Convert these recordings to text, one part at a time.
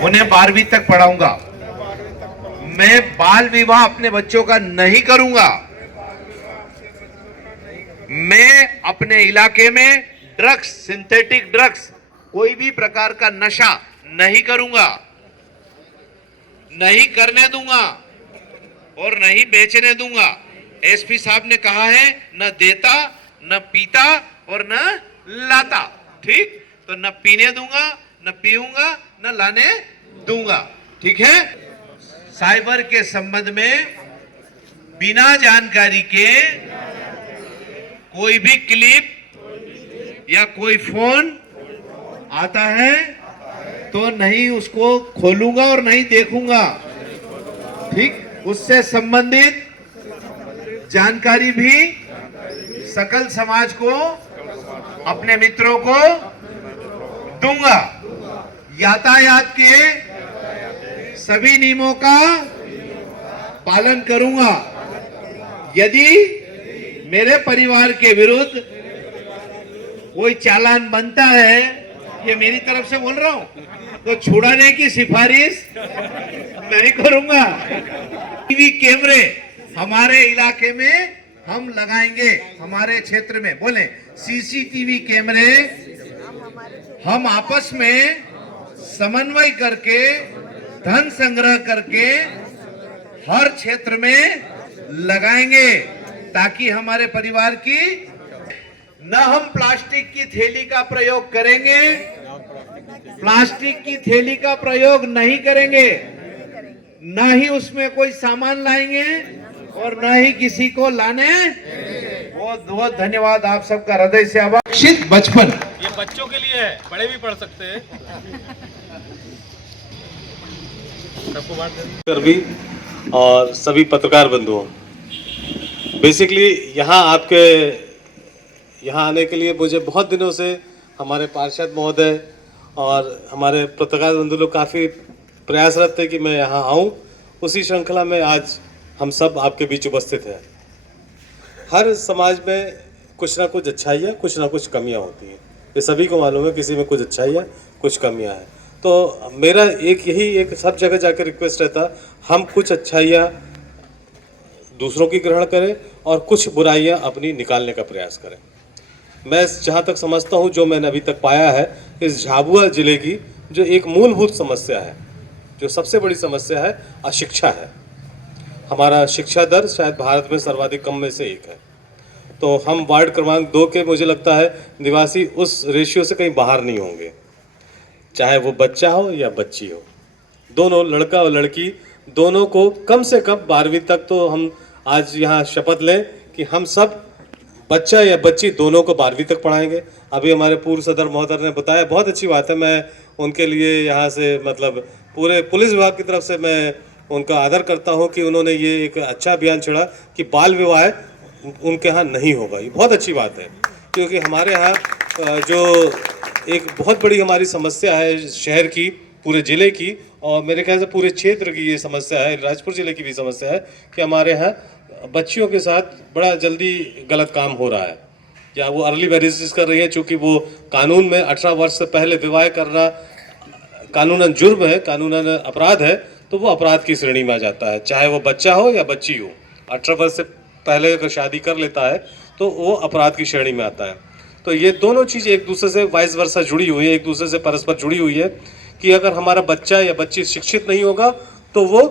उन्हें 12वीं तक पढ़ाऊंगा। मैं बाल विवाह अपने बच्चों का नहीं करूंगा। मैं अपने इलाके में ड्रग्स, सिंथेटिक ड्रग्स, कोई भी प्रकार का नशा नहीं करूंगा, नहीं करने दूंगा और नहीं बेचने दूंगा। एसपी साहब ने कहा है न देता, न पीता और न लाता। ठीक, तो न पीने दूंगा, न पीऊंगा, न लाने दूंगा। ठीक है। साइबर के संबंध में बिना जानकारी के कोई भी क्लिप या कोई फोन आता है तो नहीं उसको खोलूंगा और नहीं देखूंगा। ठीक, उससे संबंधित जानकारी भी सकल समाज को, अपने मित्रों को दूंगा। यातायात के सभी नियमों का पालन करूंगा। यदि मेरे परिवार के विरुद्ध कोई चालान बनता है, ये मेरी तरफ से बोल रहा हूं, तो छुड़ाने की सिफारिश नहीं करूंगा। टीवी कैमरे हमारे इलाके में हम लगाएंगे, हमारे क्षेत्र में। बोले सीसीटीवी कैमरे हम आपस में समन्वय करके, धन संग्रह करके हर क्षेत्र में लगाएंगे, ताकि हमारे परिवार की, न हम प्लास्टिक की थैली का प्रयोग करेंगे, प्लास्टिक की थैली का प्रयोग नहीं करेंगे, न ही उसमें कोई सामान लाएंगे और न ही किसी को लाने। बहुत बहुत धन्यवाद आप सबका हृदय से आभार। शिक्षित बचपन ये बच्चों के लिए है, बड़े भी पढ़ सकते हैं। सबको बांट दें। कर्मी और सभी पत्रकार बंधुओं, बेसिकली यहाँ आने के लिए मुझे बहुत दिनों से हमारे पार्षद महोदय और हमारे पत्रकार बंधु लोग काफ़ी प्रयासरत थे कि मैं यहाँ आऊँ। उसी श्रृंखला में आज हम सब आपके बीच उपस्थित हैं। हर समाज में कुछ ना कुछ अच्छाइयाँ, कुछ ना कुछ कमियाँ होती हैं, ये सभी को मालूम है। किसी में कुछ अच्छाइयाँ, कुछ कमियाँ हैं। तो मेरा एक सब जगह जाकर रिक्वेस्ट रहता, हम कुछ अच्छाइयाँ दूसरों की ग्रहण करें और कुछ बुराइयाँ अपनी निकालने का प्रयास करें। मैं जहाँ तक समझता हूँ, जो मैंने अभी तक पाया है, इस झाबुआ ज़िले की जो एक मूलभूत समस्या है, जो सबसे बड़ी समस्या है, अशिक्षा है। हमारा शिक्षा दर शायद भारत में सर्वाधिक कम में से एक है। तो हम वार्ड क्रमांक 2 के, मुझे लगता है, निवासी उस रेशियो से कहीं बाहर नहीं होंगे, चाहे वो बच्चा हो या बच्ची हो। दोनों, लड़का और लड़की, दोनों को कम से कम 12वीं तक तो हम आज यहाँ शपथ लें कि हम सब बच्चा या बच्ची दोनों को 12वीं तक पढ़ाएंगे। अभी हमारे पूर्व सदर महोदय ने बताया, बहुत अच्छी बात है। मैं उनके लिए यहाँ से, मतलब पूरे पुलिस विभाग की तरफ से मैं उनका आदर करता हूँ कि उन्होंने ये एक अच्छा अभियान छेड़ा कि बाल विवाह उनके यहाँ नहीं होगा। ये बहुत अच्छी बात है, क्योंकि हमारे यहाँ जो एक बहुत बड़ी हमारी समस्या है शहर की, पूरे ज़िले की, और मेरे ख्याल से पूरे क्षेत्र की ये समस्या है, राजपुर ज़िले की भी समस्या है कि हमारे यहाँ बच्चियों के साथ बड़ा जल्दी गलत काम हो रहा है, या वो अर्ली मैरिजेस कर रही है। चूँकि वो कानून में 18 वर्ष से पहले विवाह करना कानूनन जुर्म है, कानूनन अपराध है, तो वो अपराध की श्रेणी में आ जाता है, चाहे वो बच्चा हो या बच्ची हो। 18 वर्ष से पहले अगर शादी कर लेता है तो वो अपराध की श्रेणी में आता है। तो ये दोनों चीज़ एक दूसरे से वाइस वर्सा जुड़ी हुई है, एक दूसरे से परस्पर जुड़ी हुई है कि अगर हमारा बच्चा या बच्ची शिक्षित नहीं होगा तो वो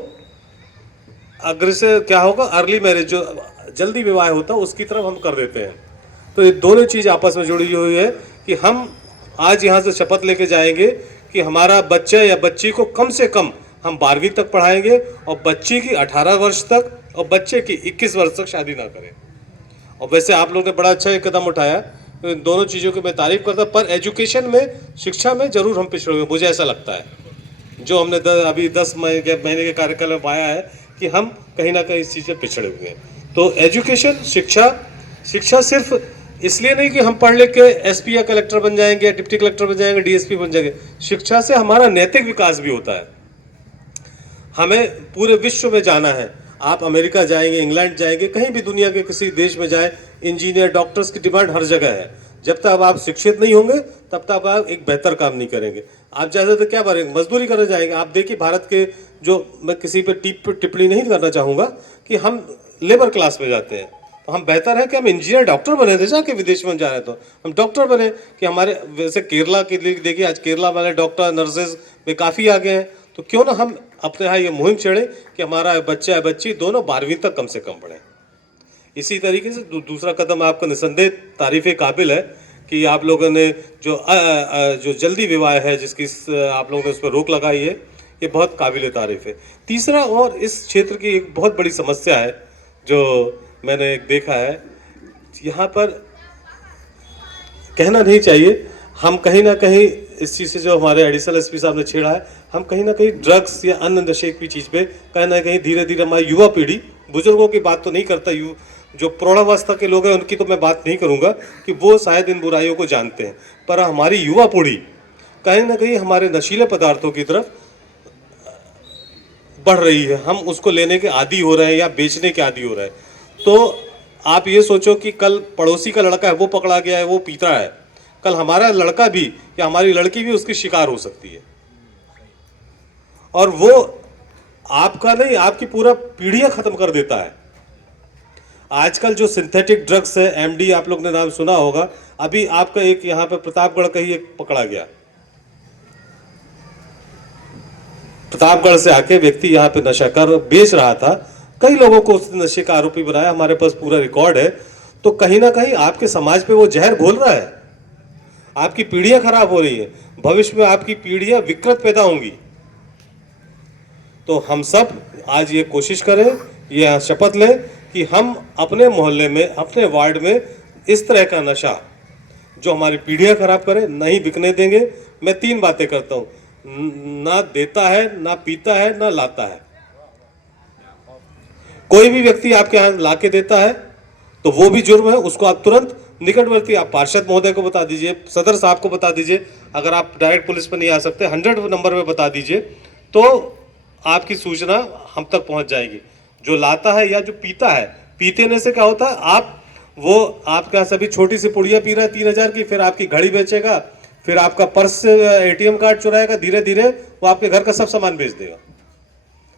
अग्रेसिव क्या होगा, अर्ली मैरिज, जो जल्दी विवाह होता है, उसकी तरफ हम कर देते हैं। तो ये दोनों चीज़ आपस में जुड़ी हुई है कि हम आज यहाँ से शपथ लेके जाएंगे कि हमारा बच्चा या बच्ची को कम से कम हम 12वीं तक पढ़ाएंगे, और बच्ची की 18 वर्ष तक और बच्चे की 21 वर्ष तक शादी ना करें। और वैसे आप लोगों ने बड़ा अच्छा एक कदम उठाया, तो इन दोनों चीज़ों की मैं तारीफ करता, पर एजुकेशन में, शिक्षा में ज़रूर हम पिछड़े हुए, मुझे ऐसा लगता है। जो हमने अभी 10 महीने के कार्यकाल में पाया है कि हम कहीं ना कहीं इस चीज़ में पिछड़े हुए हैं। तो एजुकेशन, शिक्षा सिर्फ इसलिए नहीं कि हम पढ़ लिख के एसपी या कलेक्टर बन जाएंगे या डिप्टी कलेक्टर बन जाएंगे, डीएसपी बन जाएंगे। शिक्षा से हमारा नैतिक विकास भी होता है। हमें पूरे विश्व में जाना है, आप अमेरिका जाएंगे, इंग्लैंड जाएंगे, कहीं भी दुनिया के किसी देश में जाएं, इंजीनियर, डॉक्टर्स की डिमांड हर जगह है। जब तक आप शिक्षित नहीं होंगे तब तक आप एक बेहतर काम नहीं करेंगे। आप ज़्यादातर क्या करेंगे, मजदूरी करने जाएंगे। आप देखिए भारत के जो, मैं किसी पे टिप्पणी नहीं करना चाहूँगा कि हम लेबर क्लास में जाते हैं, तो हम बेहतर है कि हम इंजीनियर डॉक्टर बने थे, जाके विदेश में जा रहे तो हम डॉक्टर बने। कि हमारे वैसे केरला के लिए देखिए, आज केरला वाले डॉक्टर नर्सेज में काफ़ी आगे हैं, तो क्यों ना हम अपने यहाँ ये मुहिम छेड़े कि हमारा बच्चा या बच्ची दोनों 12वीं तक कम से कम पढ़ें। इसी तरीके से दूसरा कदम आपका निसंदेह तारीफ़ काबिल है कि आप लोगों ने जो जल्दी विवाह है जिसकी आप लोगों ने उस पर रोक लगाई है, ये बहुत काबिल तारीफ़ है। तीसरा, और इस क्षेत्र की एक बहुत बड़ी समस्या है जो मैंने देखा है, यहाँ पर कहना नहीं चाहिए, हम कहीं ना कहीं इस चीज़ से, जो हमारे एडिशनल एसपी साहब ने छेड़ा है, हम कहीं ना कहीं ड्रग्स या अन्य नशे की चीज़ पे कहीं ना कहीं धीरे धीरे हमारी युवा पीढ़ी, बुजुर्गों की बात तो नहीं करता, जो प्रौढ़ावस्था के लोग हैं उनकी तो मैं बात नहीं करूंगा कि वो शायद इन बुराइयों को जानते हैं, पर हमारी युवा पीढ़ी कहीं ना कहीं हमारे नशीले पदार्थों की तरफ बढ़ रही है। हम उसको लेने के आदी हो रहे हैं या बेचने के आदी हो रहे हैं। तो आप ये सोचो कि कल पड़ोसी का लड़का है वो पकड़ा गया है, वो पीता है, कल हमारा लड़का भी या हमारी लड़की भी उसकी शिकार हो सकती है, और वो आपका नहीं, आपकी पूरा पीढ़ियां खत्म कर देता है। आजकल जो सिंथेटिक ड्रग्स है, एमडी आप लोग ने नाम सुना होगा, अभी आपका एक यहाँ पे प्रतापगढ़ का ही एक पकड़ा गया। प्रतापगढ़ से आके व्यक्ति यहाँ पे नशा कर बेच रहा था, कई लोगों को उस नशे का आरोपी बनाया, हमारे पास पूरा रिकॉर्ड है। तो कहीं ना कहीं आपके समाज पे वो जहर घोल रहा है, आपकी पीढ़ियां खराब हो रही है, भविष्य में आपकी पीढ़ियां विकृत पैदा होंगी। तो हम सब आज ये कोशिश करें, ये शपथ लें कि हम अपने मोहल्ले में, अपने वार्ड में इस तरह का नशा जो हमारी पीढ़ियां खराब करे नहीं बिकने देंगे। मैं 3 बातें करता हूं, ना देता है, ना पीता है, ना लाता है। कोई भी व्यक्ति आपके यहाँ लाके देता है तो वो भी जुर्म है, उसको आप तुरंत निकटवर्ती, आप पार्षद महोदय को बता दीजिए, सदर साहब को बता दीजिए, अगर आप डायरेक्ट पुलिस पर नहीं आ सकते 100 नंबर में बता दीजिए, तो आपकी सूचना हम तक पहुंच जाएगी। जो लाता है या जो पीता है, पीते से क्या होता है, आपके यहाँ सभी छोटी सी पुड़िया पी रहा है 3000 की, फिर आपकी घड़ी बेचेगा, फिर आपका पर्स से एटीएम कार्ड चुराएगा, धीरे धीरे वो आपके घर का सब सामान बेच देगा।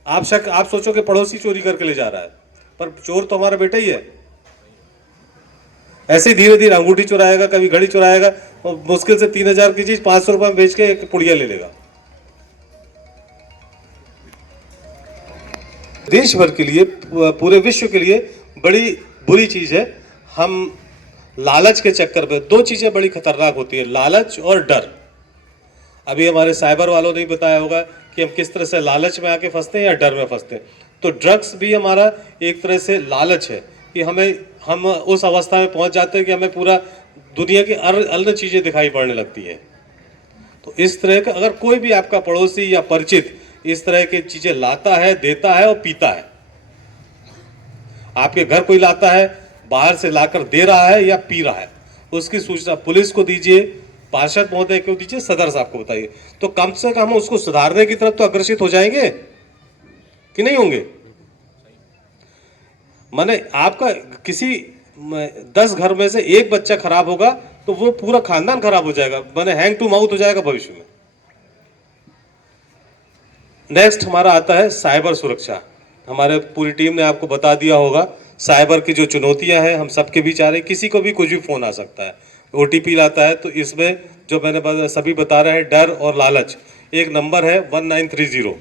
आप सोचो कि पड़ोसी चोरी करके ले जा रहा है, पर चोर तो हमारा बेटा ही है। ऐसे धीरे धीरे अंगूठी चुराएगा, कभी घड़ी चुराएगा, और मुश्किल से 3000 की चीज 500 रुपए में बेच के एक पुड़िया ले लेगा। देश भर के लिए, पूरे विश्व के लिए बड़ी बुरी चीज है। हम लालच के चक्कर में, 2 चीजें बड़ी खतरनाक होती है, लालच और डर। अभी हमारे साइबर वालों ने बताया होगा कि हम किस तरह से लालच में आके फंसते हैं या डर में फंसते हैं। तो ड्रग्स भी हमारा एक तरह से लालच है कि हम उस अवस्था में पहुंच जाते हैं कि हमें पूरा दुनिया की अन्य चीजें दिखाई पड़ने लगती हैं। तो इस तरह का अगर कोई भी आपका पड़ोसी या परिचित इस तरह की चीजें लाता है, देता है और पीता है, आपके घर कोई लाता है, बाहर से लाकर दे रहा है या पी रहा है, उसकी सूचना पुलिस को दीजिए, पार्षद महोदय को दीजिए, सदर साहब को बताइए। तो कम से कम हम उसको सुधारने की तरफ तो अग्रसित हो जाएंगे कि नहीं होंगे। माने आपका किसी 10 घर में से एक बच्चा खराब होगा तो वो पूरा खानदान खराब हो जाएगा, माने हैंड टू माउथ हो जाएगा भविष्य में। नेक्स्ट हमारा आता है साइबर सुरक्षा। हमारे पूरी टीम ने आपको बता दिया होगा साइबर की जो चुनौतियां हैं हम सबके बीच आ रही। किसी को भी कुछ भी फोन आ सकता है, ओटीपी लाता है, तो इसमें जो मैंने सभी बता रहे हैं, डर और लालच। एक नंबर है 1930,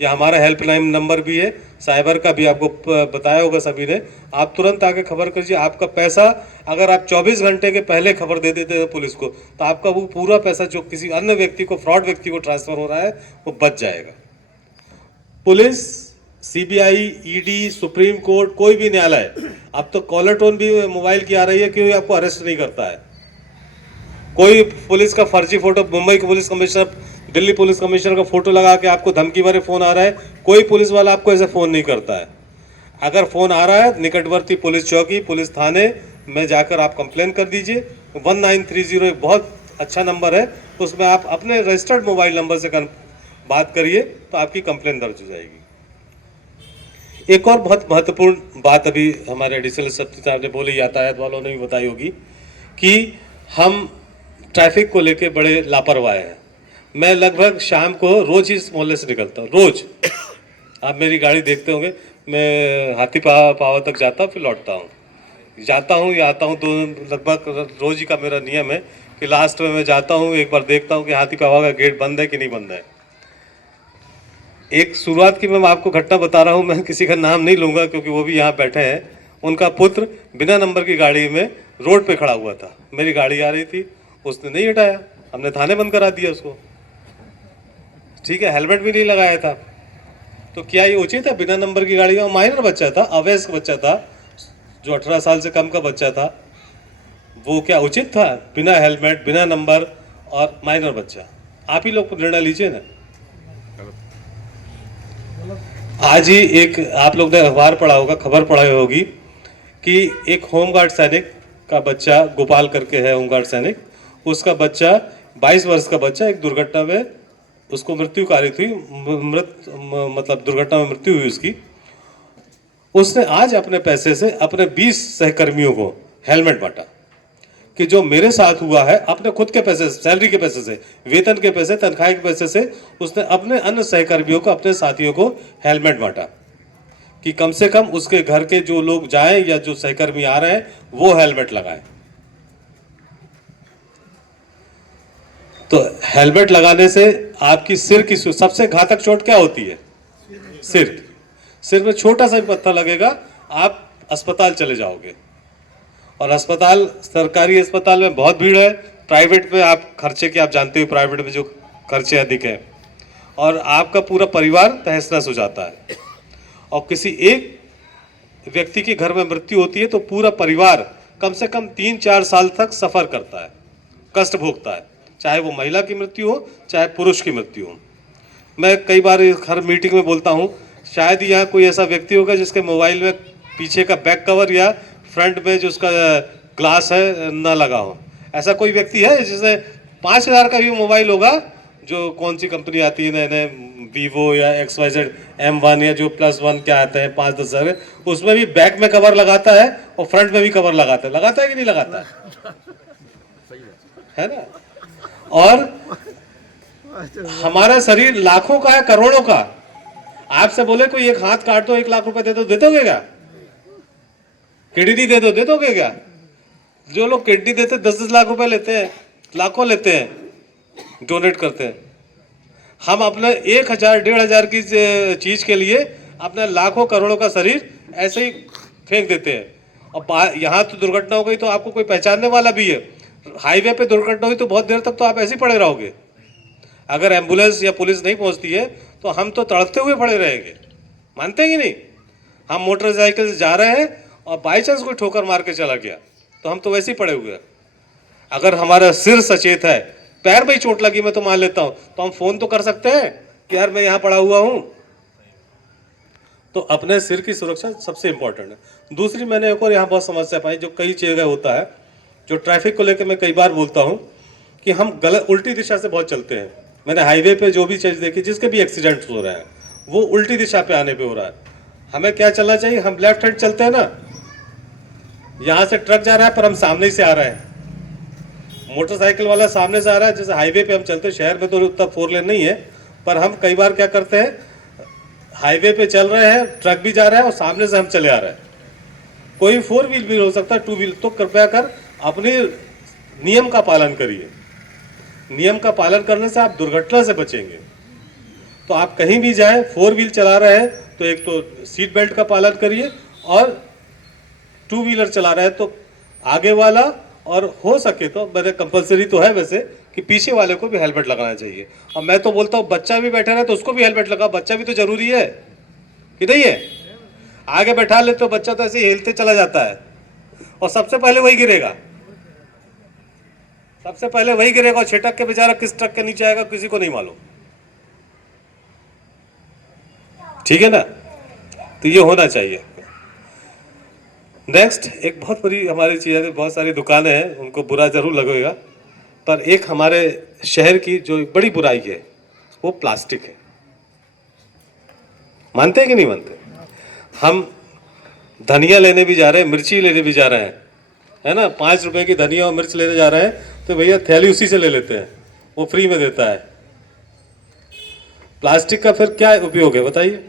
यह हमारा हेल्पलाइन नंबर भी है, साइबर का भी आपको बताया होगा सभी ने। आप तुरंत आके खबर कीजिए। आपका पैसा अगर आप 24 घंटे के पहले खबर दे देते हैं पुलिस को, तो आपका वो पूरा पैसा जो किसी अन्य व्यक्ति को, फ्रॉड व्यक्ति को ट्रांसफर हो रहा है, वो बच जाएगा। Police, CBI, ED, supreme court, कोई भी न्यायालय, अब तो कॉलर टोन भी मोबाइल की आ रही है कि आपको अरेस्ट नहीं करता है। कोई पुलिस का फर्जी फोटो, मुंबई के police commissioner, Delhi police commissioner का फोटो लगा के आपको धमकी भरे फोन आ रहा है, कोई पुलिस वाला आपको ऐसे फोन नहीं करता है। अगर फोन आ रहा है, निकटवर्ती पुलिस चौकी, पुलिस थाने में जाकर आप कंप्लेन कर दीजिए। 1930 एक बहुत अच्छा नंबर है, उसमें आप अपने रजिस्टर्ड मोबाइल नंबर से बात करिए तो आपकी कंप्लेन दर्ज हो जाएगी। एक और बहुत महत्वपूर्ण बात अभी हमारे एडिशनल सेक्रेटरी साहब ने बोली, यातायात वालों ने भी बताई होगी, कि हम ट्रैफिक को लेके बड़े लापरवाह हैं। मैं लगभग शाम को रोज ही इस मोहल्ले से निकलता हूँ, रोज। आप मेरी गाड़ी देखते होंगे, मैं हाथी पावा तक जाता हूँ, फिर लौटता हूँ, जाता हूँ या आता हूँ। तो लगभग रोज ही का मेरा नियम है कि लास्ट में मैं जाता हूँ, एक बार देखता हूँ कि हाथी पावा का गेट बंद है कि नहीं बंद है। एक शुरुआत की मैं आपको घटना बता रहा हूँ, मैं किसी का नाम नहीं लूँगा क्योंकि वो भी यहाँ बैठे हैं। उनका पुत्र बिना नंबर की गाड़ी में रोड पे खड़ा हुआ था, मेरी गाड़ी आ रही थी, उसने नहीं हटाया, हमने थाने बंद करा दिया उसको। ठीक है, हेलमेट भी नहीं लगाया था। तो क्या ये उचित है? बिना नंबर की गाड़ी में माइनर बच्चा था, अवयस्क बच्चा था, जो 18 साल से कम का बच्चा था, वो क्या उचित था? बिना हेलमेट, बिना नंबर और माइनर बच्चा। आप ही लोग निर्णय लीजिए ना। आज ही एक आप लोग ने अखबार पढ़ा होगा, खबर पढ़ाई होगी कि एक होमगार्ड सैनिक का बच्चा, गोपाल करके है होमगार्ड सैनिक, उसका बच्चा 22 वर्ष का बच्चा एक दुर्घटना में उसको मृत्यु कारित हुई, मतलब दुर्घटना में मृत्यु हुई उसकी। उसने आज अपने पैसे से अपने 20 सहकर्मियों को हेलमेट बांटा कि जो मेरे साथ हुआ है, अपने खुद के पैसे से, सैलरी के पैसे से, वेतन के पैसे, तनख्वाह के पैसे से उसने अपने अन्य सहकर्मियों को, अपने साथियों को हेलमेट बांटा कि कम से कम उसके घर के जो लोग जाएं या जो सहकर्मी आ रहे हैं वो हेलमेट लगाएं। तो हेलमेट लगाने से आपकी सिर की सबसे घातक चोट क्या होती है? सिर में छोटा सा भी पत्थर लगेगा, आप अस्पताल चले जाओगे। और अस्पताल, सरकारी अस्पताल में बहुत भीड़ है, प्राइवेट में आप खर्चे की आप जानते हो, प्राइवेट में जो खर्चे अधिक हैं, और आपका पूरा परिवार तहस नहस हो जाता है। और किसी एक व्यक्ति के घर में मृत्यु होती है तो पूरा परिवार कम से कम 3-4 साल तक सफ़र करता है, कष्ट भोगता है, चाहे वो महिला की मृत्यु हो चाहे पुरुष की मृत्यु हो। मैं कई बार हर मीटिंग में बोलता हूँ, शायद यहाँ कोई ऐसा व्यक्ति होगा जिसके मोबाइल में पीछे का बैक कवर या फ्रंट में जो उसका ग्लास है ना लगा हो। ऐसा कोई व्यक्ति है जिसने 5000 का भी मोबाइल होगा, जो कौन सी कंपनी आती है नए नए, वीवो या XYZ M1 या जो +1 क्या आते हैं 5-10 हज़ार, उसमें भी बैक में कवर लगाता है और फ्रंट में भी कवर लगाता है कि नहीं लगाता है ना? और हमारा शरीर लाखों का है, करोड़ों का। आपसे बोले कोई एक हाथ काट दो, 1 लाख रुपए दे दो, दे दोगे क्या? किडनी दे दो, दे दोगे क्या? जो लोग किडनी देते 10-10 लाख रुपए लेते हैं, लाखों लेते हैं, डोनेट करते हैं। हम अपने 1000-1500 की चीज के लिए अपना लाखों करोड़ों का शरीर ऐसे ही फेंक देते हैं। और यहाँ तो दुर्घटना हो गई तो आपको कोई पहचानने वाला भी है। हाईवे पे दुर्घटना हुई तो बहुत देर तक तो आप ऐसे ही पड़े रहोगे। अगर एम्बुलेंस या पुलिस नहीं पहुंचती है तो हम तो तड़पते हुए पड़े रहेंगे, मानते हैं कि नहीं? हम मोटरसाइकिल से जा रहे हैं और बाई चांस कोई ठोकर मार के चला गया तो हम तो वैसे ही पड़े हुए हैं। अगर हमारा सिर सचेत है, पैर में ही चोट लगी मैं तो मान लेता हूं, तो हम फोन तो कर सकते हैं कि यार मैं यहां पड़ा हुआ हूं। तो अपने सिर की सुरक्षा सबसे इंपॉर्टेंट है। दूसरी, मैंने एक और यहाँ बहुत समस्या पाई जो कई जगह होता है, जो ट्रैफिक को लेकर मैं कई बार बोलता हूँ कि हम गलत, उल्टी दिशा से बहुत चलते हैं। मैंने हाईवे पे जो भी चीज़ देखी, जिसके भी एक्सीडेंट्स हो रहे हैं वो उल्टी दिशा पे आने पे हो रहा है। हमें क्या चलना चाहिए? हम लेफ्ट हैंड चलते हैं ना, यहाँ से ट्रक जा रहा है पर हम सामने से आ रहे हैं, मोटरसाइकिल वाला सामने से आ रहा है। जैसे हाईवे पे हम चलते हैं, शहर में तो उतना 4 लेन नहीं है, पर हम कई बार क्या करते हैं, हाईवे पे चल रहे हैं, ट्रक भी जा रहा है और सामने से हम चले आ रहे हैं। कोई 4 व्हील भी हो सकता है, 2 व्हील। तो कृपया कर अपने नियम का पालन करिए। नियम का पालन करने से आप दुर्घटना से बचेंगे। तो आप कहीं भी जाएं, 4 व्हील चला रहे हैं तो एक तो सीट बेल्ट का पालन करिए, और 2 व्हीलर चला रहे हैं तो आगे वाला, और हो सके तो मेरे कंपलसरी तो है वैसे कि पीछे वाले को भी हेलमेट लगाना चाहिए। और मैं तो बोलता हूँ बच्चा भी बैठा रहे तो उसको भी हेलमेट लगा, बच्चा भी तो जरूरी है कि नहीं है? आगे बैठा ले तो बच्चा तो ऐसे ही हिलते चला जाता है और सबसे पहले वही गिरेगा, सबसे पहले वही गिरेगा और छिटक के बेचारा किस ट्रक के नीचे आएगा किसी को नहीं मालूम। ठीक है ना? तो ये होना चाहिए। नेक्स्ट, एक बहुत बड़ी हमारी चीज़ है, बहुत सारी दुकानें हैं, उनको बुरा जरूर लगेगा, पर एक हमारे शहर की जो बड़ी बुराई है वो प्लास्टिक है। मानते हैं कि नहीं मानते? हम धनिया लेने भी जा रहे हैं, मिर्ची लेने भी जा रहे हैं, है ना, 5 रुपए की धनिया और मिर्च लेने जा रहे हैं तो भैया थैली उसी से ले लेते हैं, वो फ्री में देता है। प्लास्टिक का फिर क्या उपयोग है बताइए?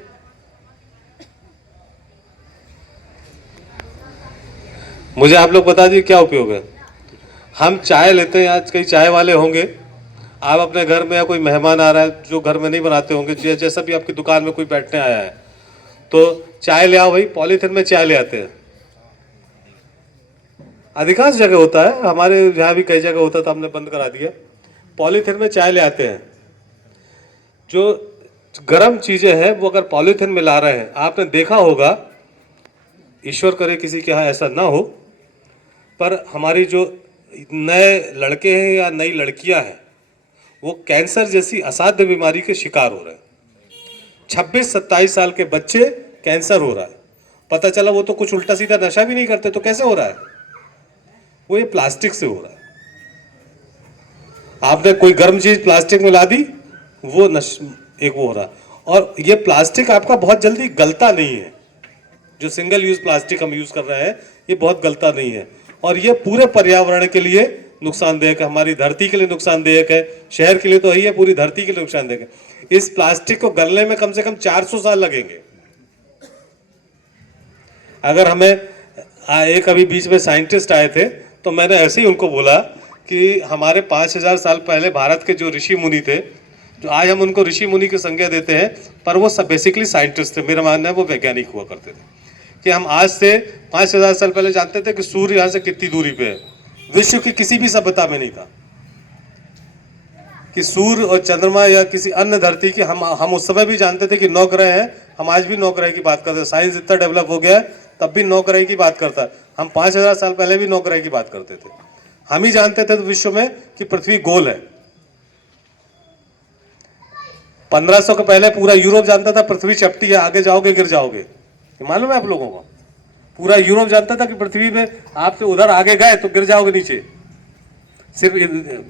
मुझे आप लोग बता दीजिए क्या उपयोग है। हम चाय लेते हैं, आज कई चाय वाले होंगे, आप अपने घर में या कोई मेहमान आ रहा है जो घर में नहीं बनाते होंगे, जैसा भी आपकी दुकान में कोई बैठने आया है तो चाय ले आओ भाई, पॉलीथिन में चाय ले आते हैं। अधिकांश जगह होता है, हमारे यहाँ भी कई जगह होता था, हमने बंद करा दिया। पॉलीथिन में चाय ले आते हैं। जो गर्म चीजें हैं वो अगर पॉलीथिन में ला रहे हैं, आपने देखा होगा, ईश्वर करे किसी के यहाँ ऐसा ना हो, पर हमारी जो नए लड़के हैं या नई लड़कियां हैं वो कैंसर जैसी असाध्य बीमारी के शिकार हो रहे हैं। 26-27 साल के बच्चे कैंसर हो रहा है, पता चला वो तो कुछ उल्टा सीधा नशा भी नहीं करते, तो कैसे हो रहा है? वो ये प्लास्टिक से हो रहा है। आपने कोई गर्म चीज प्लास्टिक में ला दी, वो एक वो हो रहा है। और ये प्लास्टिक आपका बहुत जल्दी गलता नहीं है, जो सिंगल यूज प्लास्टिक हम यूज कर रहे हैं ये बहुत गलता नहीं है, और ये पूरे पर्यावरण के लिए नुकसानदायक है, हमारी धरती के लिए नुकसानदायक है, शहर के लिए तो है ही है, पूरी धरती के लिए नुकसानदायक है। इस प्लास्टिक को गलने में कम से कम 400 साल लगेंगे। अगर हमें एक अभी बीच में साइंटिस्ट आए थे तो मैंने ऐसे ही उनको बोला कि हमारे 5000 साल पहले भारत के जो ऋषि मुनि थे, जो आज हम उनको ऋषि मुनि की संज्ञा देते हैं, पर वो सब बेसिकली साइंटिस्ट थे। मेरा मानना है वो वैज्ञानिक हुआ करते थे। कि हम आज से 5000 साल पहले जानते थे कि सूर्य यहाँ से कितनी दूरी पे है, विश्व की किसी भी सभ्यता में नहीं था कि सूर्य और चंद्रमा या किसी अन्य धरती की, हम उस समय भी जानते थे कि 9 ग्रह हैं, हम आज भी 9 ग्रह की बात करते हैं। साइंस इतना डेवलप हो गया है तब भी 9 ग्रह की बात करता है। हम 5000 साल पहले भी 9 ग्रह की बात करते थे। हम ही जानते थे विश्व में कि पृथ्वी गोल है। 1500 के पहले पूरा यूरोप जानता था पृथ्वी चपटी है, आगे जाओगे गिर जाओगे। मालूम है आप लोगों को? पूरा यूरोप जानता था कि पृथ्वी में आप तो उधर आगे गए तो गिर जाओगे नीचे। सिर्फ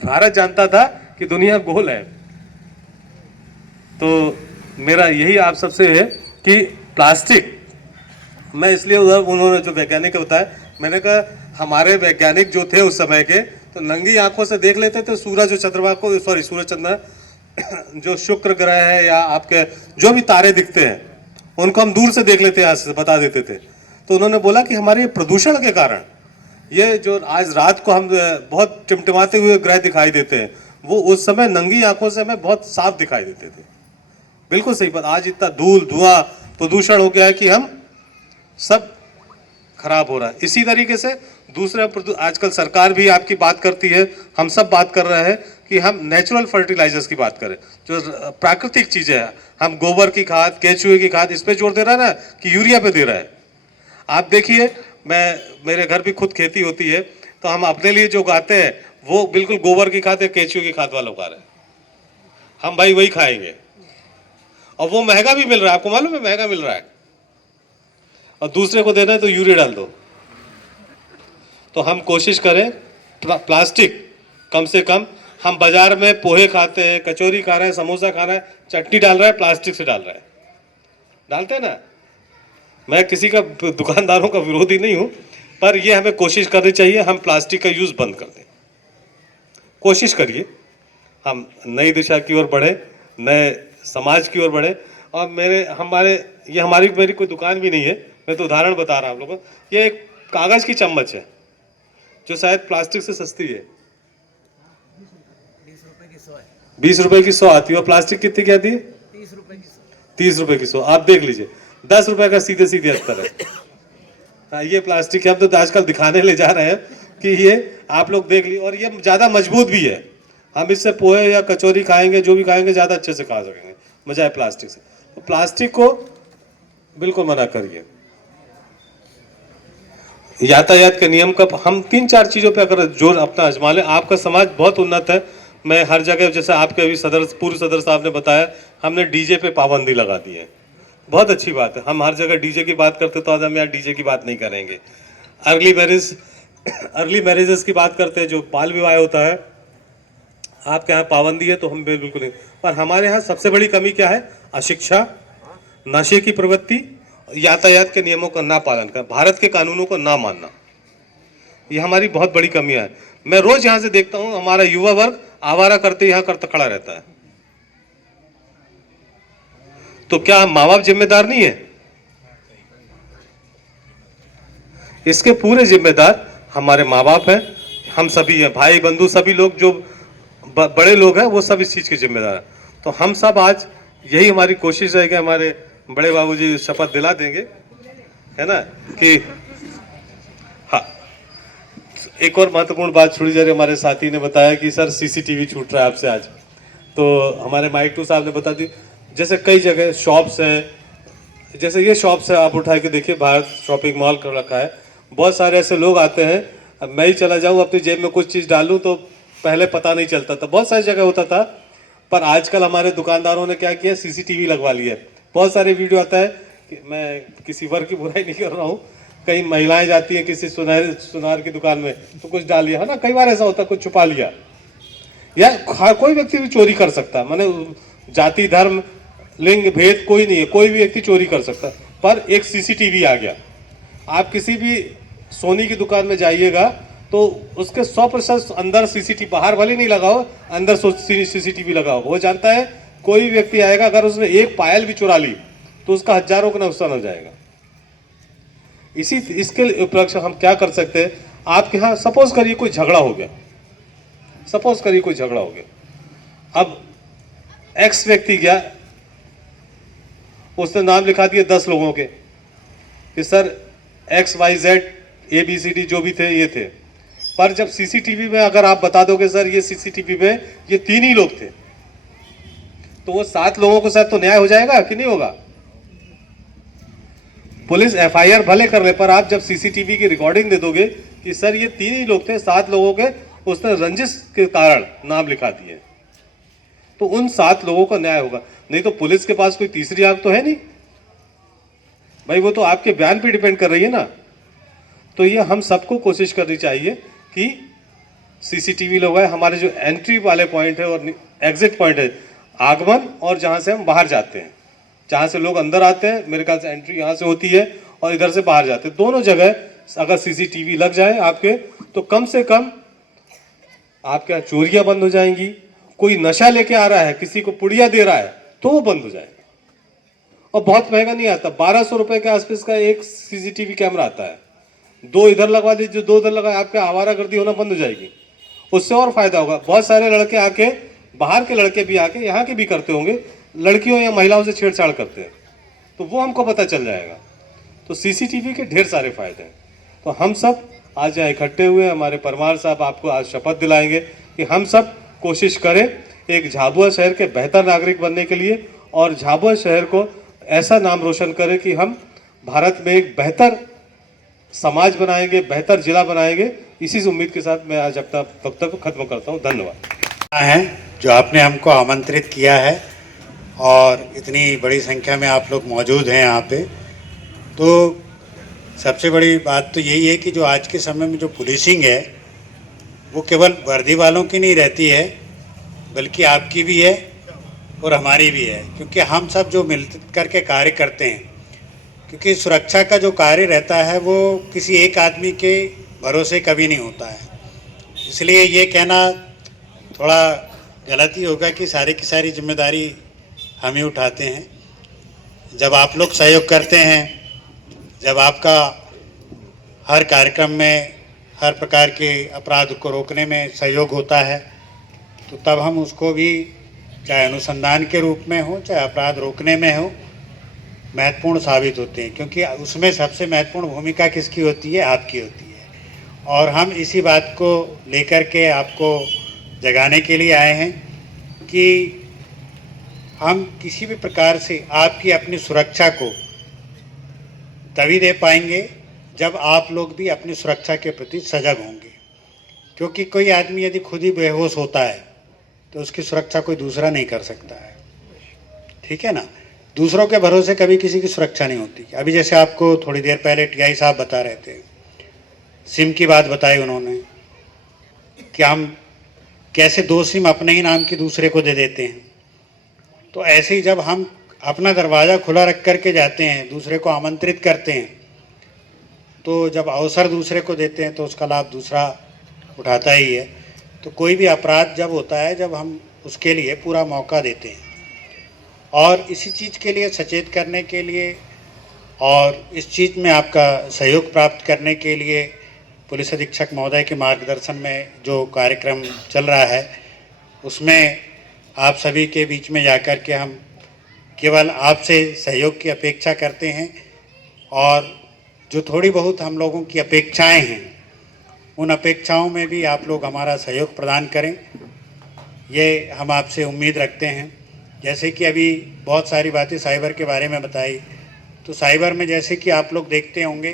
भारत जानता था कि दुनिया गोल है। तो मेरा यही आप सबसे है कि प्लास्टिक, मैं इसलिए उधर उन्होंने जो वैज्ञानिक बताया, मैंने कहा हमारे वैज्ञानिक जो थे उस समय के तो नंगी आंखों से देख लेते थे सूरज और चंद्रमा को, सॉरी सूरज चंद्रमा, जो शुक्र ग्रह है या आपके जो भी तारे दिखते हैं उनको हम दूर से देख लेते हैं, से बता देते थे। तो उन्होंने बोला कि हमारे प्रदूषण के कारण ये जो आज रात को हम बहुत टिमटिमाते हुए ग्रह दिखाई देते हैं, वो उस समय नंगी आंखों से हमें बहुत साफ दिखाई देते थे। बिल्कुल सही बात। आज इतना धूल धुआं प्रदूषण हो गया है कि हम सब खराब हो रहा है। इसी तरीके से दूसरा आजकल सरकार भी आपकी बात करती है, हम सब बात कर रहे हैं कि हम नेचुरल फर्टिलाइजर्स की बात करें, जो प्राकृतिक चीजें हैं। हम गोबर की खाद, केचुए की खाद, इस पे जोर दे रहा है ना कि यूरिया पे दे रहा है। आप देखिए, मेरे घर भी खुद खेती होती है, तो हम अपने लिए जो उगाते हैं वो बिल्कुल गोबर की खाद या केचुए की खाद वाला उगा रहे हैं। हम भाई वही खाएंगे, और वो महंगा भी मिल रहा है, आपको मालूम है महंगा मिल रहा है, और दूसरे को देना है तो यूरिया डाल दो। तो हम कोशिश करें प्लास्टिक कम से कम, हम बाजार में पोहे खाते हैं, कचौरी खा रहे हैं, समोसा खा रहे हैं, चटनी डाल रहे हैं, प्लास्टिक से डाल रहे हैं, डालते हैं ना। मैं किसी का दुकानदारों का विरोधी नहीं हूं, पर ये हमें कोशिश करनी चाहिए हम प्लास्टिक का यूज बंद कर दें। कोशिश करिए हम नई दिशा की ओर बढ़े, नए समाज की ओर बढ़े। और मेरी कोई दुकान भी नहीं है, मैं तो उदाहरण बता रहा हूं आप लोगों को। ये एक कागज की चम्मच है जो शायद प्लास्टिक से सस्ती है, 20 रुपए की 100 आती है, और प्लास्टिक कितनी की आती है? 30 रुपए की 100। आप देख लीजिए 10 रुपए का सीधे सीधे अंतर है। हाँ, ये प्लास्टिक है। हम तो आजकल दिखाने ले जा रहे हैं कि ये आप लोग देख लीजिए, और ये ज्यादा मजबूत भी है। हम इससे पोहे या कचौरी खाएंगे, जो भी खाएंगे ज्यादा अच्छे से खा सकेंगे बजाय प्लास्टिक से। तो प्लास्टिक को बिल्कुल मना करिए। यातायात के नियम का हम 3-4 चीजों पे अगर जोर अपना आजमा लें, आपका समाज बहुत उन्नत है। मैं हर जगह, जैसे आपके अभी पूर्व सदर साहब ने बताया, हमने डीजे पे पाबंदी लगा दी है, बहुत अच्छी बात है। हम हर जगह डीजे की बात करते, तो आज हम यहाँ डीजे की बात नहीं करेंगे। अर्ली मैरिजेस की बात करते हैं, जो बाल विवाह होता है, आपके यहाँ पाबंदी है तो हम बिल्कुल नहीं। पर हमारे यहाँ सबसे बड़ी कमी क्या है? अशिक्षा, नशे की प्रवृत्ति, यातायात के नियमों का ना पालन कर, भारत के कानूनों को ना मानना। ये हमारी बहुत बड़ी कमियां है। मैं रोज यहाँ से देखता हूँ हमारा युवा वर्ग आवारा करते यहाँ करता खड़ा रहता है। तो क्या हम माँ बाप जिम्मेदार नहीं है? इसके पूरे जिम्मेदार हमारे माँ बाप हैं, हम सभी हैं, भाई बंधु सभी लोग जो बड़े लोग हैं वो सब इस चीज के जिम्मेदार हैं। तो हम सब आज यही हमारी कोशिश है कि हमारे बड़े बाबूजी शपथ दिला देंगे, है ना, कि हाँ। एक और महत्वपूर्ण बात छोड़ी जा रही, हमारे साथी ने बताया कि सर सीसीटीवी छूट रहा है आपसे आज, तो हमारे माइक टू साहब ने बता दी, जैसे कई जगह शॉप्स हैं, जैसे ये शॉप्स है, आप उठा के देखिए, भारत शॉपिंग मॉल कर रखा है, बहुत सारे ऐसे लोग आते हैं, अब मैं ही चला जाऊँ अपनी जेब में कुछ चीज़ डालूँ तो पहले पता नहीं चलता था, बहुत सारी जगह होता था, पर आजकल हमारे दुकानदारों ने क्या किया, सीसीटीवी लगवा लिया है। बहुत सारे वीडियो आता है कि मैं किसी वर्ग की बुराई नहीं कर रहा हूँ, कई महिलाएं जाती हैं किसी सुनार की दुकान में तो कुछ डाल लिया, है ना, कई बार ऐसा होता है, कुछ छुपा लिया, या कोई व्यक्ति भी चोरी कर सकता है, माने जाति धर्म लिंग भेद कोई नहीं है, कोई भी व्यक्ति चोरी कर सकता है, पर एक सीसीटीवी आ गया। आप किसी भी सोनी की दुकान में जाइएगा तो उसके 100% अंदर सीसीटीवी, बाहर वाले नहीं लगाओ, अंदर सीसीटीवी लगाओ। वो जानता है कोई व्यक्ति आएगा, अगर उसने एक पायल भी चुरा ली तो उसका हजारों का नुकसान हो जाएगा। इसके उपलक्ष्य हम क्या कर सकते हैं, आपके यहाँ सपोज करिए कोई झगड़ा हो गया, सपोज करिए कोई झगड़ा हो गया, अब एक्स व्यक्ति गया, उसने नाम लिखा दिया 10 लोगों के कि सर XYZ ABCD जो भी थे ये थे, पर जब सीसीटीवी में अगर आप बता दोगे सर ये सीसीटीवी में ये 3 ही लोग थे, तो वो 7 लोगों को साथ तो न्याय हो जाएगा कि नहीं होगा? पुलिस FIR भले कर ले, पर आप जब सीसीटीवी की रिकॉर्डिंग दे दोगे कि सर ये 3 ही लोग थे, 7 लोगों के उसने रंजिश के कारण नाम लिखा दिए, तो उन 7 लोगों का न्याय होगा। नहीं तो पुलिस के पास कोई तीसरी आंख तो है नहीं भाई, वो तो आपके बयान पे डिपेंड कर रही है ना। तो ये हम सबको कोशिश करनी चाहिए कि सीसीटीवी लगवाए, हमारे जो एंट्री वाले पॉइंट है और एग्जिट पॉइंट है, आगमन और जहाँ से हम बाहर जाते हैं, जहाँ से लोग अंदर आते हैं, मेरे ख्याल से एंट्री यहाँ से होती है और इधर से बाहर जाते हैं, दोनों जगह अगर सीसीटीवी लग जाए आपके, तो कम से कम आपके यहाँ चोरियां बंद हो जाएंगी। कोई नशा लेके आ रहा है, किसी को पुड़िया दे रहा है तो वो बंद हो जाएगा, और बहुत महंगा नहीं आता, 1200 रुपए के आसपास का एक सीसीटीवी कैमरा आता है, 2 इधर लगवा दीजिए, 2 उधर लगा, आपके आवारागर्दी होना बंद हो जाएगी, उससे और फायदा होगा। बहुत सारे लड़के आके, बाहर के लड़के भी आके, यहाँ के भी करते होंगे, लड़कियों या महिलाओं से छेड़छाड़ करते हैं, तो वो हमको पता चल जाएगा। तो सीसीटीवी के ढेर सारे फायदे हैं। तो हम सब आज यहाँ इकट्ठे हुए, हमारे परमार साहब आपको आज शपथ दिलाएंगे कि हम सब कोशिश करें एक झाबुआ शहर के बेहतर नागरिक बनने के लिए, और झाबुआ शहर को ऐसा नाम रोशन करें कि हम भारत में एक बेहतर समाज बनाएंगे, बेहतर जिला बनाएंगे। इसी उम्मीद के साथ मैं आज अपना वक्तव्य खत्म करता हूँ। धन्यवाद। है जो आपने हमको आमंत्रित किया है और इतनी बड़ी संख्या में आप लोग मौजूद हैं यहाँ पे, तो सबसे बड़ी बात तो यही है कि जो आज के समय में जो पुलिसिंग है वो केवल वर्दी वालों की नहीं रहती है, बल्कि आपकी भी है और हमारी भी है, क्योंकि हम सब जो मिल करके कार्य करते हैं, क्योंकि सुरक्षा का जो कार्य रहता है वो किसी एक आदमी के भरोसे कभी नहीं होता है। इसलिए ये कहना थोड़ा गलत ही होगा कि सारी की सारी जिम्मेदारी हम ही उठाते हैं। जब आप लोग सहयोग करते हैं, जब आपका हर कार्यक्रम में हर प्रकार के अपराध को रोकने में सहयोग होता है, तो तब हम उसको भी चाहे अनुसंधान के रूप में हो चाहे अपराध रोकने में हो महत्वपूर्ण साबित होते हैं, क्योंकि उसमें सबसे महत्वपूर्ण भूमिका किसकी होती है? आपकी होती है। और हम इसी बात को लेकर के आपको जगाने के लिए आए हैं कि हम किसी भी प्रकार से आपकी अपनी सुरक्षा को तभी दे पाएंगे जब आप लोग भी अपनी सुरक्षा के प्रति सजग होंगे, क्योंकि कोई आदमी यदि खुद ही बेहोश होता है तो उसकी सुरक्षा कोई दूसरा नहीं कर सकता है, ठीक है ना। दूसरों के भरोसे कभी किसी की सुरक्षा नहीं होती। अभी जैसे आपको थोड़ी देर पहले टीआई साहब बता रहे थे, सिम की बात बताई उन्होंने कि हम कैसे 2 सिम अपने ही नाम की दूसरे को दे देते हैं। तो ऐसे ही जब हम अपना दरवाज़ा खुला रख करके जाते हैं, दूसरे को आमंत्रित करते हैं, तो जब अवसर दूसरे को देते हैं तो उसका लाभ दूसरा उठाता ही है। तो कोई भी अपराध जब होता है जब हम उसके लिए पूरा मौका देते हैं, और इसी चीज़ के लिए सचेत करने के लिए और इस चीज़ में आपका सहयोग प्राप्त करने के लिए पुलिस अधीक्षक महोदय के मार्गदर्शन में जो कार्यक्रम चल रहा है उसमें आप सभी के बीच में जाकर के हम केवल आपसे सहयोग की अपेक्षा करते हैं, और जो थोड़ी बहुत हम लोगों की अपेक्षाएं हैं उन अपेक्षाओं में भी आप लोग हमारा सहयोग प्रदान करें, ये हम आपसे उम्मीद रखते हैं। जैसे कि अभी बहुत सारी बातें साइबर के बारे में बताई, तो साइबर में जैसे कि आप लोग देखते होंगे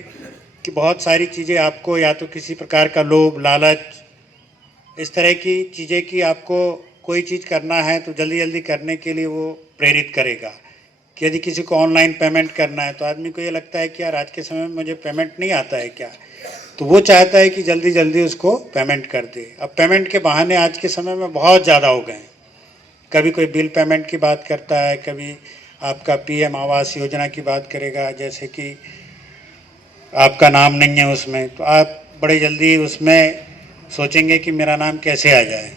कि बहुत सारी चीज़ें आपको या तो किसी प्रकार का लोभ, लालच, इस तरह की चीज़ें कि आपको कोई चीज़ करना है तो जल्दी जल्दी करने के लिए वो प्रेरित करेगा। कि यदि किसी को ऑनलाइन पेमेंट करना है तो आदमी को ये लगता है कि यार आज के समय में मुझे पेमेंट नहीं आता है क्या, तो वो चाहता है कि जल्दी जल्दी उसको पेमेंट कर दे। अब पेमेंट के बहाने आज के समय में बहुत ज़्यादा हो गए हैं। कभी कोई बिल पेमेंट की बात करता है, कभी आपका पीएम आवास योजना की बात करेगा, जैसे कि आपका नाम नहीं है उसमें, तो आप बड़े जल्दी उसमें सोचेंगे कि मेरा नाम कैसे आ जाए।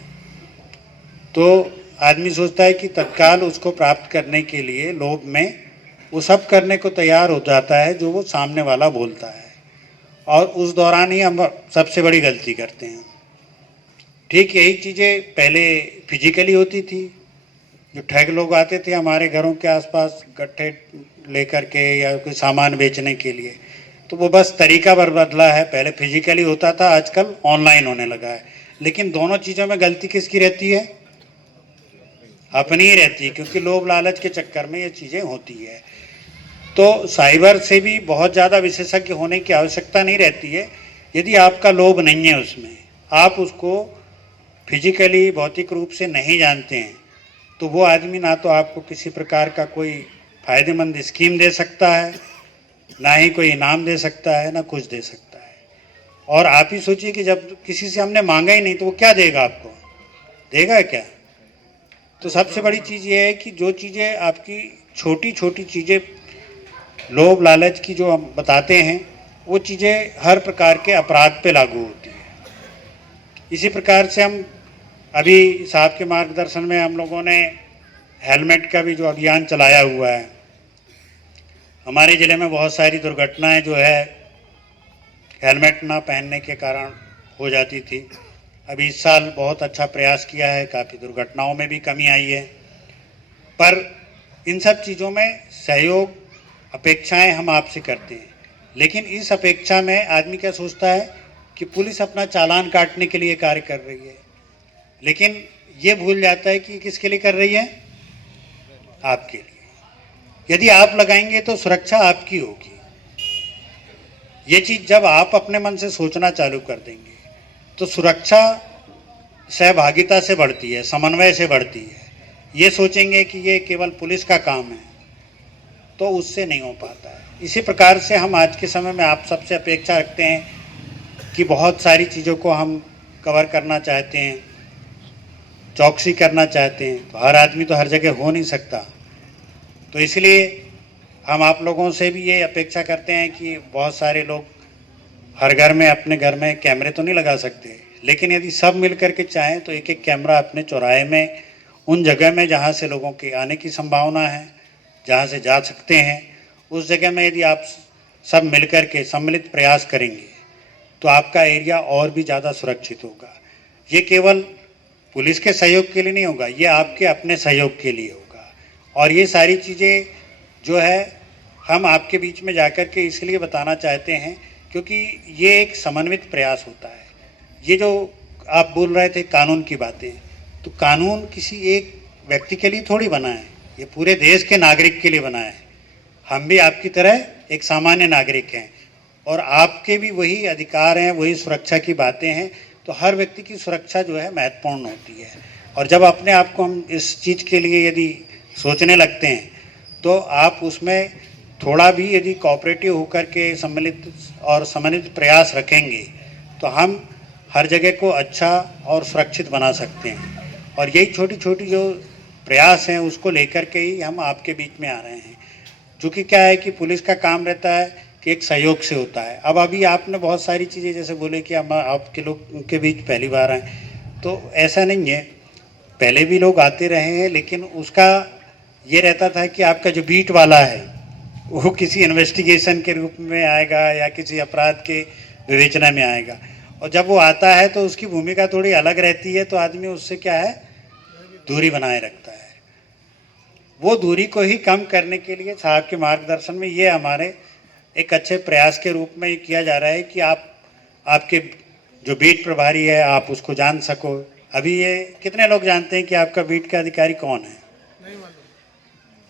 तो आदमी सोचता है कि तत्काल उसको प्राप्त करने के लिए लोभ में वो सब करने को तैयार हो जाता है जो वो सामने वाला बोलता है, और उस दौरान ही हम सबसे बड़ी गलती करते हैं। ठीक यही चीज़ें पहले फिजिकली होती थी। जो ठग लोग आते थे हमारे घरों के आसपास गट्ठे लेकर के या कोई सामान बेचने के लिए, तो वो बस तरीका बदला है। पहले फिजिकली होता था, आजकल ऑनलाइन होने लगा है। लेकिन दोनों चीज़ों में गलती किसकी रहती है? अपनी ही रहती है, क्योंकि लोभ लालच के चक्कर में ये चीज़ें होती है। तो साइबर से भी बहुत ज़्यादा विशेषज्ञ होने की आवश्यकता नहीं रहती है। यदि आपका लोभ नहीं है उसमें, आप उसको फिजिकली भौतिक रूप से नहीं जानते हैं, तो वो आदमी ना तो आपको किसी प्रकार का कोई फ़ायदेमंद स्कीम दे सकता है, ना ही कोई इनाम दे सकता है, ना कुछ दे सकता है। और आप ही सोचिए कि जब किसी से हमने मांगा ही नहीं तो वो क्या देगा आपको? देगा क्या? तो सबसे बड़ी चीज़ ये है कि जो चीज़ें आपकी छोटी छोटी चीज़ें लोभ लालच की जो हम बताते हैं, वो चीज़ें हर प्रकार के अपराध पे लागू होती है। इसी प्रकार से हम अभी साहब के मार्गदर्शन में हम लोगों ने हेलमेट का भी जो अभियान चलाया हुआ है। हमारे ज़िले में बहुत सारी दुर्घटनाएं जो है हेलमेट ना पहनने के कारण हो जाती थी। अभी इस साल बहुत अच्छा प्रयास किया है, काफ़ी दुर्घटनाओं में भी कमी आई है। पर इन सब चीज़ों में सहयोग, अपेक्षाएं हम आपसे करते हैं, लेकिन इस अपेक्षा में आदमी क्या सोचता है कि पुलिस अपना चालान काटने के लिए कार्य कर रही है, लेकिन ये भूल जाता है कि किसके लिए कर रही है? आपके लिए। यदि आप लगाएंगे तो सुरक्षा आपकी होगी। ये चीज़ जब आप अपने मन से सोचना चालू कर देंगे तो सुरक्षा सहभागिता से बढ़ती है, समन्वय से बढ़ती है। ये सोचेंगे कि ये केवल पुलिस का काम है, तो उससे नहीं हो पाता है। इसी प्रकार से हम आज के समय में आप सबसे अपेक्षा रखते हैं कि बहुत सारी चीज़ों को हम कवर करना चाहते हैं, चौकसी करना चाहते हैं। तो हर आदमी तो हर जगह हो नहीं सकता, तो इसलिए हम आप लोगों से भी ये अपेक्षा करते हैं कि बहुत सारे लोग हर घर में, अपने घर में कैमरे तो नहीं लगा सकते, लेकिन यदि सब मिल कर के चाहें तो एक एक कैमरा अपने चौराहे में, उन जगह में जहाँ से लोगों के आने की संभावना है, जहाँ से जा सकते हैं, उस जगह में यदि आप सब मिल कर के सम्मिलित प्रयास करेंगे तो आपका एरिया और भी ज़्यादा सुरक्षित होगा। ये केवल पुलिस के सहयोग के लिए नहीं होगा, ये आपके अपने सहयोग के लिए होगा। और ये सारी चीज़ें जो है हम आपके बीच में जाकर के इसलिए बताना चाहते हैं क्योंकि ये एक समन्वित प्रयास होता है। ये जो आप बोल रहे थे कानून की बातें, तो कानून किसी एक व्यक्ति के लिए थोड़ी बना है, ये पूरे देश के नागरिक के लिए बना है। हम भी आपकी तरह एक सामान्य नागरिक हैं और आपके भी वही अधिकार हैं, वही सुरक्षा की बातें हैं। तो हर व्यक्ति की सुरक्षा जो है महत्वपूर्ण होती है, और जब अपने आप को हम इस चीज़ के लिए यदि सोचने लगते हैं तो आप उसमें थोड़ा भी यदि कोऑपरेटिव होकर के सम्मिलित और समन्वित प्रयास रखेंगे तो हम हर जगह को अच्छा और सुरक्षित बना सकते हैं। और यही छोटी छोटी जो प्रयास हैं उसको लेकर के ही हम आपके बीच में आ रहे हैं। चूँकि क्या है कि पुलिस का काम रहता है कि एक सहयोग से होता है। अब अभी आपने बहुत सारी चीज़ें जैसे बोले कि हम आपके लोग के बीच पहली बार आए, तो ऐसा नहीं है, पहले भी लोग आते रहे हैं, लेकिन उसका ये रहता था कि आपका जो बीट वाला है वो किसी इन्वेस्टिगेशन के रूप में आएगा या किसी अपराध के विवेचना में आएगा, और जब वो आता है तो उसकी भूमिका थोड़ी अलग रहती है, तो आदमी उससे क्या है, दूरी बनाए रखता है। वो दूरी को ही कम करने के लिए साहब के मार्गदर्शन में ये हमारे एक अच्छे प्रयास के रूप में ये किया जा रहा है कि आपके जो बीट प्रभारी है आप उसको जान सको। अभी ये कितने लोग जानते हैं कि आपका बीट का अधिकारी कौन है?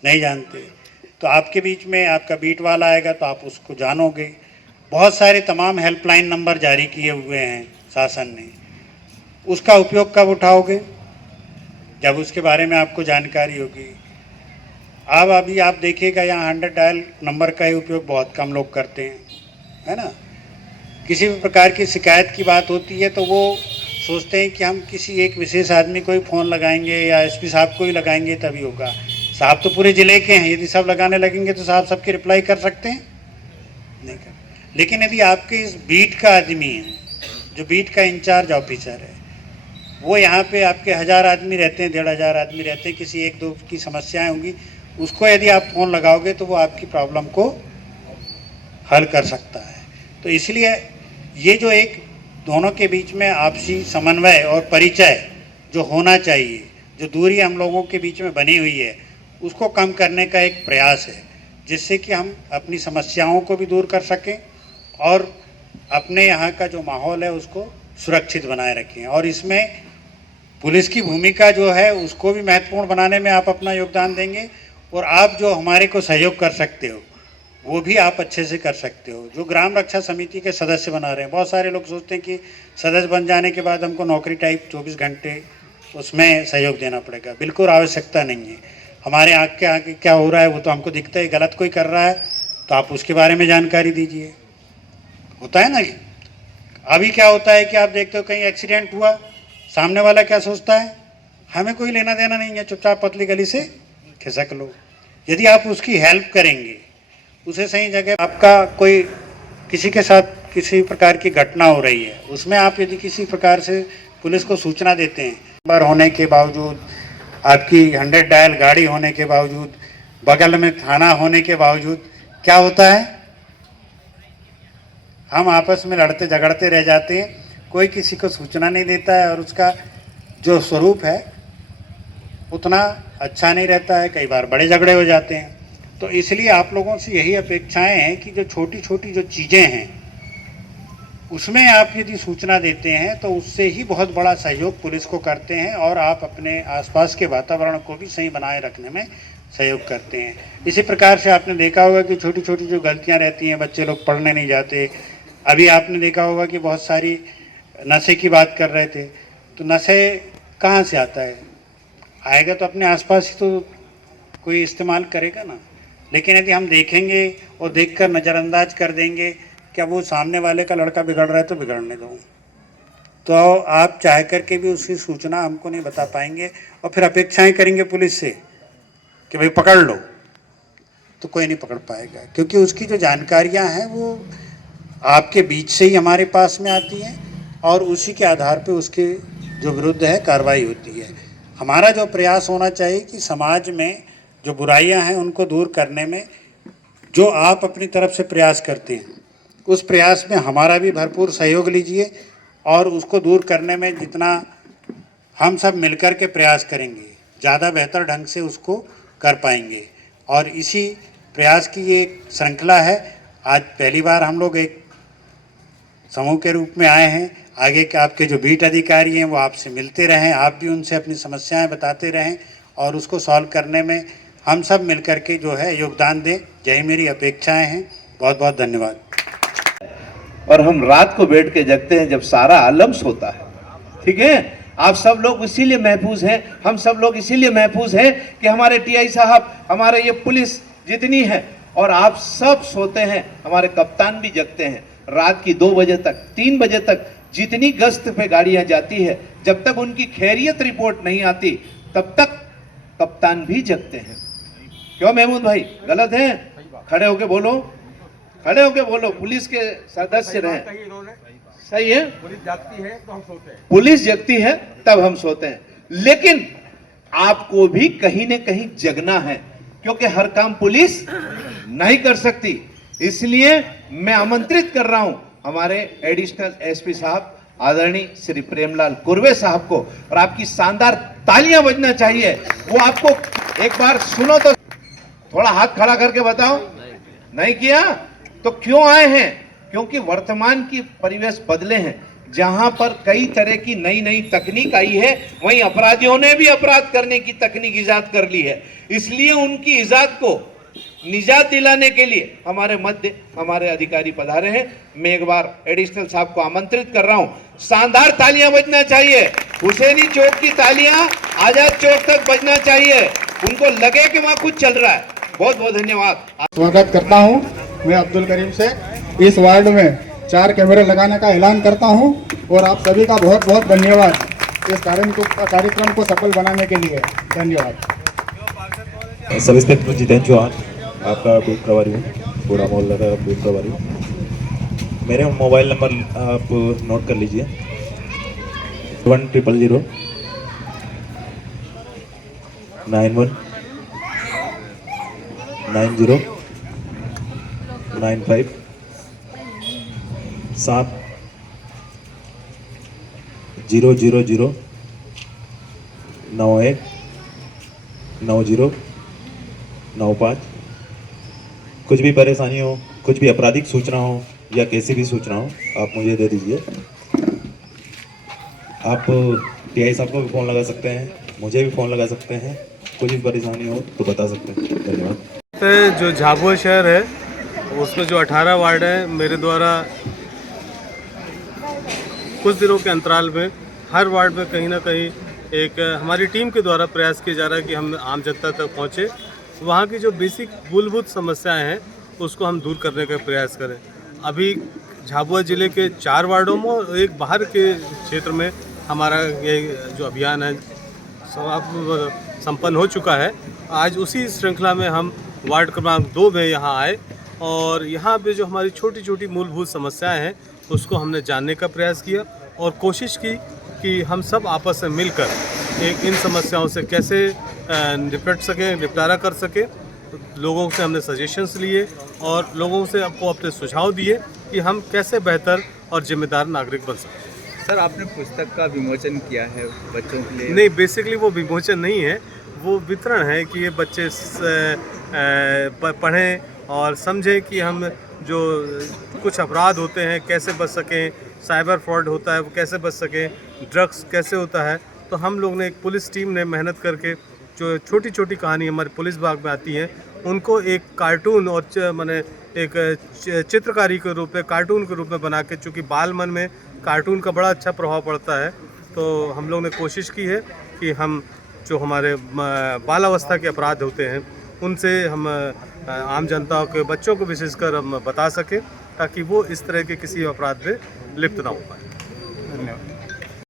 नहीं जानते। तो आपके बीच में आपका बीट वाला आएगा तो आप उसको जानोगे। बहुत सारे तमाम हेल्पलाइन नंबर जारी किए हुए हैं शासन ने, उसका उपयोग कब उठाओगे? जब उसके बारे में आपको जानकारी होगी। अब अभी आप देखिएगा यहाँ 100 डायल नंबर का ही उपयोग बहुत कम लोग करते हैं, है ना। किसी भी प्रकार की शिकायत की बात होती है तो वो सोचते हैं कि हम किसी एक विशेष आदमी को ही फ़ोन लगाएंगे या एसपी साहब को ही लगाएंगे तभी होगा। साहब तो पूरे ज़िले के हैं, यदि सब लगाने लगेंगे तो साहब सबकी रिप्लाई कर सकते हैं? नहीं कर। लेकिन यदि आपके इस बीट का आदमी है, जो बीट का इंचार्ज ऑफिसर है, वो यहाँ पे आपके 1000 आदमी रहते हैं, 1500 आदमी रहते हैं, किसी एक दो की समस्याएं होंगी, उसको यदि आप फ़ोन लगाओगे तो वो आपकी प्रॉब्लम को हल कर सकता है। तो इसलिए ये जो एक दोनों के बीच में आपसी समन्वय और परिचय जो होना चाहिए, जो दूरी हम लोगों के बीच में बनी हुई है, उसको कम करने का एक प्रयास है, जिससे कि हम अपनी समस्याओं को भी दूर कर सकें और अपने यहाँ का जो माहौल है उसको सुरक्षित बनाए रखें। और इसमें पुलिस की भूमिका जो है उसको भी महत्वपूर्ण बनाने में आप अपना योगदान देंगे, और आप जो हमारे को सहयोग कर सकते हो वो भी आप अच्छे से कर सकते हो। जो ग्राम रक्षा समिति के सदस्य बना रहे हैं, बहुत सारे लोग सोचते हैं कि सदस्य बन जाने के बाद हमको नौकरी टाइप 24 घंटे उसमें सहयोग देना पड़ेगा। बिल्कुल आवश्यकता नहीं है। हमारे आँख के आगे क्या हो रहा है वो तो हमको दिखता है, गलत कोई कर रहा है तो आप उसके बारे में जानकारी दीजिए। होता है ना कि अभी क्या होता है कि आप देखते हो कहीं एक्सीडेंट हुआ, सामने वाला क्या सोचता है, हमें कोई लेना देना नहीं है, चुपचाप पतली गली से खिसक लो। यदि आप उसकी हेल्प करेंगे, उसे सही जगह, आपका कोई किसी के साथ किसी प्रकार की घटना हो रही है, उसमें आप यदि किसी प्रकार से पुलिस को सूचना देते हैं, नंबर होने के बावजूद, आपकी 100 डायल गाड़ी होने के बावजूद, बगल में थाना होने के बावजूद, क्या होता है, हम आपस में लड़ते झगड़ते रह जाते हैं, कोई किसी को सूचना नहीं देता है और उसका जो स्वरूप है उतना अच्छा नहीं रहता है, कई बार बड़े झगड़े हो जाते हैं। तो इसलिए आप लोगों से यही अपेक्षाएं हैं कि जो छोटी छोटी जो चीज़ें हैं उसमें आप यदि सूचना देते हैं तो उससे ही बहुत बड़ा सहयोग पुलिस को करते हैं और आप अपने आसपास के वातावरण को भी सही बनाए रखने में सहयोग करते हैं। इसी प्रकार से आपने देखा होगा कि छोटी छोटी जो गलतियां रहती हैं, बच्चे लोग पढ़ने नहीं जाते। अभी आपने देखा होगा कि बहुत सारी नशे की बात कर रहे थे, तो नशे कहाँ से आता है, आएगा तो अपने आसपास ही तो कोई इस्तेमाल करेगा ना। लेकिन यदि हम देखेंगे और देखकर नज़रअंदाज कर देंगे, क्या वो सामने वाले का लड़का बिगड़ रहा है तो बिगड़ने दो, तो आप चाह करके भी उसकी सूचना हमको नहीं बता पाएंगे और फिर अपेक्षाएं करेंगे पुलिस से कि भाई पकड़ लो, तो कोई नहीं पकड़ पाएगा, क्योंकि उसकी जो जानकारियां हैं वो आपके बीच से ही हमारे पास में आती हैं और उसी के आधार पे उसके जो विरुद्ध है कार्रवाई होती है। हमारा जो प्रयास होना चाहिए कि समाज में जो बुराइयां हैं उनको दूर करने में जो आप अपनी तरफ से प्रयास करते हैं, उस प्रयास में हमारा भी भरपूर सहयोग लीजिए और उसको दूर करने में जितना हम सब मिलकर के प्रयास करेंगे, ज़्यादा बेहतर ढंग से उसको कर पाएंगे। और इसी प्रयास की ये एक श्रृंखला है। आज पहली बार हम लोग एक समूह के रूप में आए हैं। आगे के आपके जो बीट अधिकारी हैं वो आपसे मिलते रहें, आप भी उनसे अपनी समस्याएं बताते रहें और उसको सॉल्व करने में हम सब मिलकर के जो है योगदान दें। यही मेरी अपेक्षाएं हैं। बहुत बहुत धन्यवाद। और हम रात को बैठ के जगते हैं जब सारा आलम सोता है। ठीक है, आप सब लोग इसीलिए महफूज हैं, हम सब लोग इसीलिए महफूज हैं कि हमारे टीआई साहब, हमारे ये पुलिस जितनी है और आप सब सोते हैं, हमारे कप्तान भी जगते हैं। रात की 2 बजे तक, 3 बजे तक जितनी गश्त पे गाड़ियां जाती है, जब तक उनकी खैरियत रिपोर्ट नहीं आती तब तक कप्तान भी जगते हैं। क्यों महमूद भाई, गलत है? खड़े होके बोलो, खड़े होके बोलो, पुलिस के सदस्य रहे। सही है, पुलिस जागती है तो हम सोते हैं। पुलिस जगती है तब हम सोते हैं, लेकिन आपको भी कहीं न कहीं जगना है, क्योंकि हर काम पुलिस नहीं कर सकती। इसलिए मैं आमंत्रित कर रहा हूं हमारे एडिशनल एसपी साहब आदरणीय श्री प्रेमलाल कुर्वे साहब को, और आपकी शानदार तालियां बजना चाहिए। वो आपको एक बार सुनो तो, थोड़ा हाथ खड़ा करके बताओ। नहीं किया तो क्यों आए हैं? क्योंकि वर्तमान की परिवेश बदले हैं, जहां पर कई तरह की नई नई तकनीक आई है, वहीं अपराधियों ने भी अपराध करने की तकनीक इजाद कर ली है। इसलिए उनकी इजाद को निजात दिलाने के लिए हमारे मध्य हमारे अधिकारी पधारे हैं। मैं एक बार एडिशनल साहब को आमंत्रित कर रहा हूं, शानदार तालियां बजना चाहिए। हुसैनी चौक की तालियां आजाद चौक तक बजना चाहिए, उनको लगे कि वहां कुछ चल रहा है। बहुत बहुत धन्यवाद। स्वागत करता हूं मैं अब्दुल करीम से। इस वार्ड में 4 कैमरे लगाने का ऐलान करता हूं, और आप सभी का बहुत बहुत धन्यवाद इस कार्यक्रम को सफल बनाने के लिए। धन्यवाद। सब इंस्पेक्टर जितेंद्र चौहान, आपका बूथ प्रभारी हूँ, पूरा मोहल्ला का बूथ प्रभारी हूँ। मेरे मोबाइल नंबर आप नोट कर लीजिए, 1000 91 90 95 7 000 91 90 95। कुछ भी परेशानी हो, कुछ भी आपराधिक सूचना हो या कैसी भी सूचना हो, आप मुझे दे दीजिए। आप टीआई साहब को भी फ़ोन लगा सकते हैं, मुझे भी फ़ोन लगा सकते हैं, कुछ भी परेशानी हो तो बता सकते हैं। धन्यवाद। जो झाबुआ शहर है उसमें जो 18 वार्ड है, मेरे द्वारा कुछ दिनों के अंतराल में हर वार्ड में कहीं ना कहीं एक हमारी टीम के द्वारा प्रयास किया जा रहा है कि हम आम जनता तक पहुँचे, वहाँ की जो बेसिक मूलभूत समस्याएं हैं उसको हम दूर करने का प्रयास करें। अभी झाबुआ ज़िले के 4 वार्डों में और एक बाहर के क्षेत्र में हमारा ये जो अभियान है संपन्न हो चुका है। आज उसी श्रृंखला में हम वार्ड क्रमांक 2 में यहाँ आए, और यहाँ पे जो हमारी छोटी छोटी मूलभूत समस्याएं हैं उसको हमने जानने का प्रयास किया, और कोशिश की कि हम सब आपस में मिलकर एक इन समस्याओं से कैसे निपट सकें, निपटारा कर सकें। लोगों से हमने सजेशंस लिए और लोगों से आपको अपने सुझाव दिए कि हम कैसे बेहतर और जिम्मेदार नागरिक बन सकते। सर, आपने पुस्तक का विमोचन किया है बच्चों के लिए? नहीं, बेसिकली वो विमोचन नहीं है, वो वितरण है कि ये बच्चे पढ़ें और समझें कि हम जो कुछ अपराध होते हैं कैसे बच सकें, साइबर फ्रॉड होता है वो कैसे बच सकें, ड्रग्स कैसे होता है। तो हम लोग ने, एक पुलिस टीम ने मेहनत करके जो छोटी छोटी कहानी हमारे पुलिस बाग में आती हैं उनको एक कार्टून और माने एक चित्रकारी के रूप में, कार्टून के रूप में बना के, चूँकि बाल मन में कार्टून का बड़ा अच्छा प्रभाव पड़ता है, तो हम लोग ने कोशिश की है कि हम जो हमारे बालावस्था के अपराध होते हैं उनसे हम आम जनता के बच्चों को विशेषकर हम बता सकें, ताकि वो इस तरह के किसी अपराध में लिप्त ना हो पाए। धन्यवाद।